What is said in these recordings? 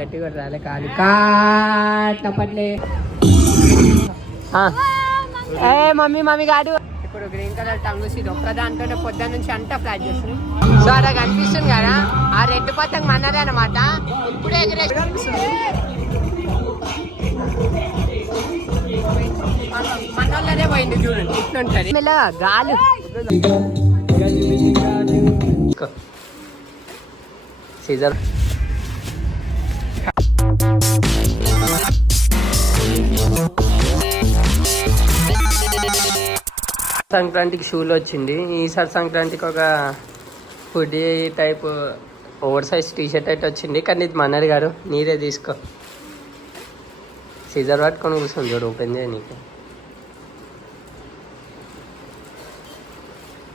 గట్టిగా రాలే కాదు కాట్లే ఏ మమ్మీ మమ్మీ కాదు. ఇప్పుడు గ్రీన్ కలర్ టంగు సీడ్ ఒక్క దాంట్లో పొద్దున్న నుంచి అంతా ఫ్లాట్ చేస్తుంది. సో అలా కనిపిస్తుంది కదా, ఆ రెడ్ పతంగ్ మనదే అనమాట. ఇప్పుడే మనోళ్ళనే పోయింది చూడండి, ఇట్లుంటది గాలి. సీజర్ సంక్రాంతికి షూలు వచ్చింది. ఈసారి సంక్రాంతికి ఒక hoodie type over size t shirt అయితే వచ్చింది. కానీ ఇది మనది గారు, నీరే తీసుకో. సీజర్ పట్టుకొని కూర్చొని చూడు, ఓపెన్ చేయ నీకు.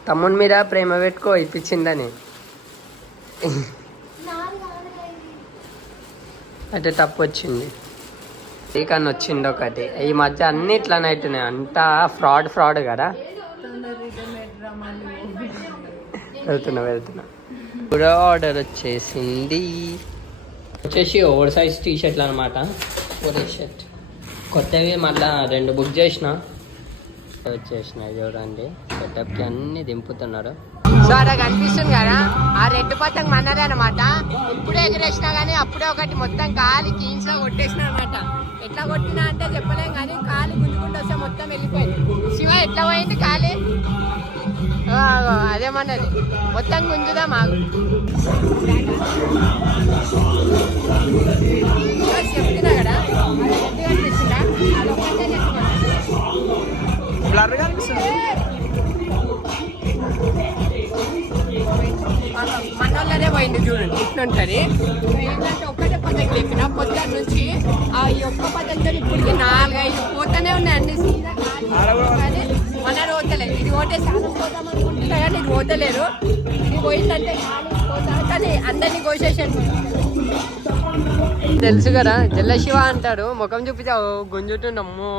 తమ్ముని మీద ప్రేమ పెట్టుకో ఇప్పించిందని అయితే తప్పు వచ్చింది. కానీ వచ్చింది ఒకటి. ఈ మధ్య అన్ని ఇట్లానే అవుతున్నాయి, అంతా ఫ్రాడ్ కదా. వెళ్తున్నా కూడా ఆర్డర్ వచ్చేసింది. వచ్చేసి ఓవర్ సైజ్ టీ షర్ట్లు అనమాట. ఓవర్ షర్ట్ కొత్తవి మళ్ళీ 2 బుక్ చేసిన వచ్చేసినాయి. చూడండి సెటప్కి అన్ని దింపుతున్నారు. సో అలా కనిపిస్తుంది కదా, ఆ రెడ్ పతంగ్ మనదే అనమాట. ఇప్పుడే ఎగిరేసినా కానీ అప్పుడే ఒకటి మొత్తం కాలి కీన్స్లో కొట్టేసిన అనమాట. ఎట్లా కొట్టినా అంటే చెప్పలేం కానీ కాలి గుంజుకుంటూ వస్తే మొత్తం వెళ్ళిపోయింది. శివ ఎట్లా పోయింది కాలి? అదేమన్నది మొత్తం గుంజుదా మాకు చెప్తున్నా కదా. కనిపిస్తుందా? మనోళ్ళనే పోయింది చూడండి, ఇట్లుంటది. ఏంటంటే ఒక్కటే పద్ధతి చెప్పిన పొద్దున్న నుంచి ఆ ఒక్క పద్ధతితో ఇప్పటికి 4-5 పోతూనే ఉన్నాయండి. కానీ మన పోతలేదు. ఇది పోతే చాలా పోతాం అనుకుంటున్నా కానీ ఇది పోతలేదు. ఇది పోయిందంటే పోతా కానీ అందరినీ కోసేసాను. తెలుసు కదా, జల్ల శివ అంటారు. ముఖం చూపించావు గుంజుతుండమ్ము.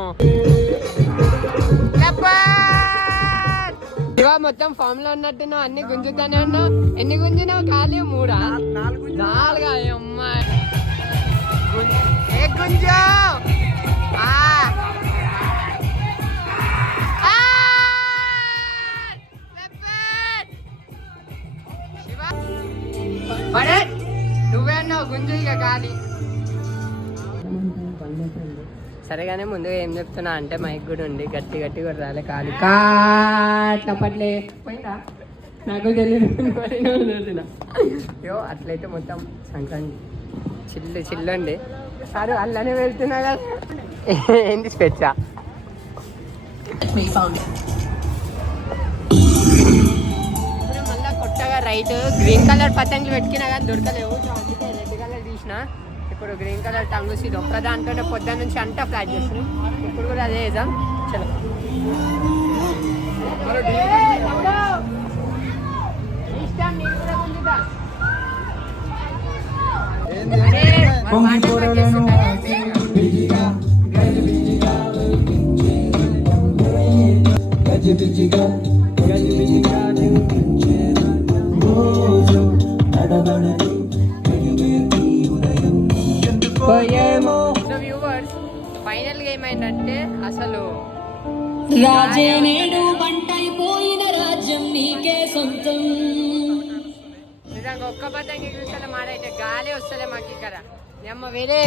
శివ మొత్తం ఫామ్ లో ఉన్నట్టున్నావు, అన్ని గుంజుతానే ఉన్నావు. ఎన్ని గుంజినావు? ఖాళీ 3 4 అమ్మాయి గుంజు. నువ్వే అన్నావు గుంజు ఇక ఖాళీ. సరేగానే ముందుగా ఏం చెప్తున్నా అంటే మైక్ కూడా ఉంది, గట్టి కూడా రాలే కాదు కాట్లే పోయిందా నాకు తెలియదు. అయ్యో అట్లయితే మొత్తం సంక్రాంతి చిల్లండి. సార్ అల్లనే వెళ్తున్నా కదా. ఏంటి స్పెచ్చా? మళ్ళీ కొత్తగా రైట్ గ్రీన్ కలర్ పతంగులు పెట్టుకున్నా కానీ దొరకలేవు. అందుకే రెడ్ కలర్ తీసిన. ఇప్పుడు గ్రీన్ కలర్ టంగు సీడ్ ఒక్క దాంట్లో పొద్దున్న నుంచి అంతా ఫ్లాట్ చేస్తున్నాం. ఇప్పుడు కూడా అదే వేద్దాం. చలో ఇష్టం నేను కూడా గుంజుతా. ఫైనల్ గా ఏమైందంటే అసలు రాజే నేడు బంటైపోయిన రాజ్యం నీకే సొంతం. నిజంగా ఒక్క పతంగి ఎగురుతలే మాడైతే గాలి వస్తలే మాకు ఇక్కడ. అమ్మ వేరే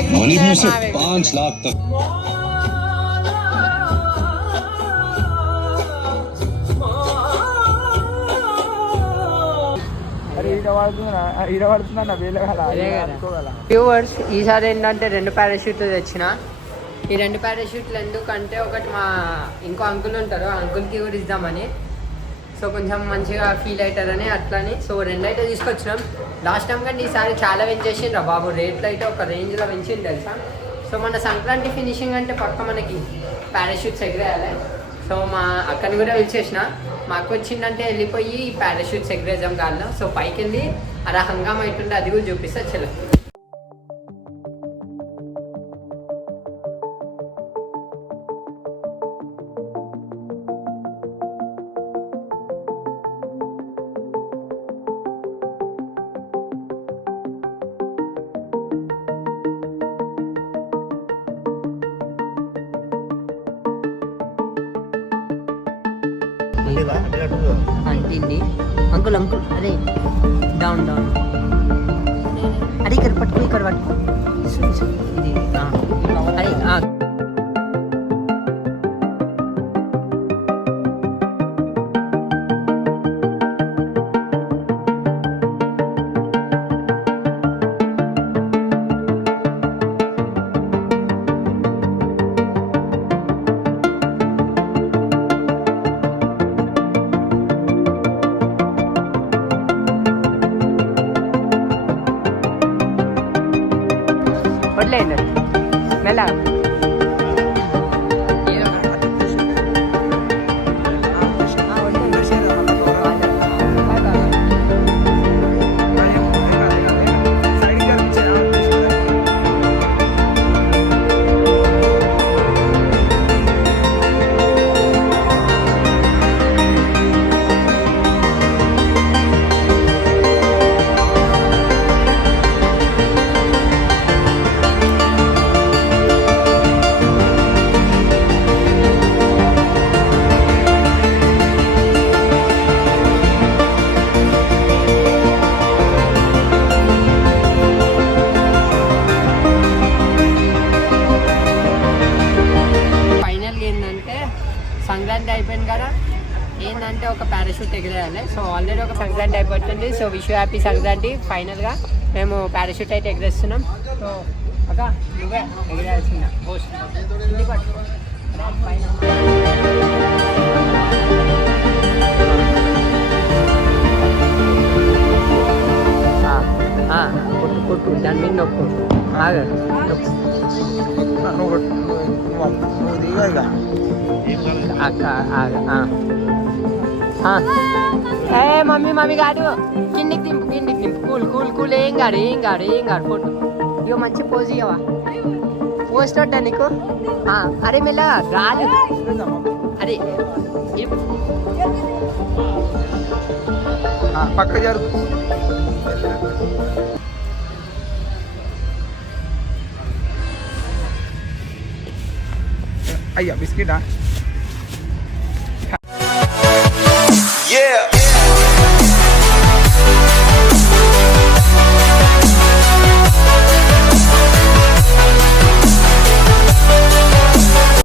వ్యూవర్స్ ఈసారి ఏంటంటే 2 పారాషూట్లు తెచ్చిన. ఈ 2 పారాషూట్లు ఎందుకంటే ఒకటి మా ఇంకో అంకుల్ ఉంటారు, అంకుల్కి కూడా ఇద్దామని. సో కొంచెం మంచిగా ఫీల్ అవుతారని అట్లని. సో 2 అయితే తీసుకొచ్చినాం. లాస్ట్ టైం కానీ ఈసారి చాలా పెంచేసిండ్రా బాబు. రేట్లు అయితే ఒక రేంజ్లో పెంచింది తెలుసా. సో మన సంక్రాంతి ఫినిషింగ్ అంటే పక్క మనకి పారాషూట్స్ ఎగిరేయాలి. సో మా అక్కని కూడా పిలిచేసిన. మా అక్క వచ్చిందంటే వెళ్ళిపోయి పారాషూట్స్ ఎగిరేద్దాం గాల్లో. సో పైకి వెళ్ళి అలా హంగామా అవుతుంటే అది కూడా చూపిస్తా. చలో అంటింది అంకుల్ అంకుల్ అరే డౌన్ డౌన్ అరే ఇక్కడ పట్టుకో ఇది అరే వదిలేయండి మెల్లగా సంక్రాంతి అయిపోయింది కదా ఏంటంటే ఒక పారాషూట్ ఎగిరేయాలి సో ఆల్రెడీ ఒక సంక్రాంతి అయిపోతుంది సో విష్ హ్యాపీ సంక్రాంతి ఫైనల్గా మేము పారాషూట్ అయితే ఎగిరేస్తున్నాం సో అక్క నువ్వే ఎగిరేయాల్సిందా పోస్ట్ కొట్టు కొట్టు దాని మీద నొక్కు ఆగ అక్క ఏ మమ్మీ మమ్మీ కాదు కిందికి దింపు కూల్ కూల్ కూల్ ఏం కాదు ఫోటో ఇక మంచి పోజ్ ఇవ్వవా పోస్ట్ వద్దా నీకు అరే మెల్ల రాదు అరే పక్క జరుగు అయ్యా బిస్కెటా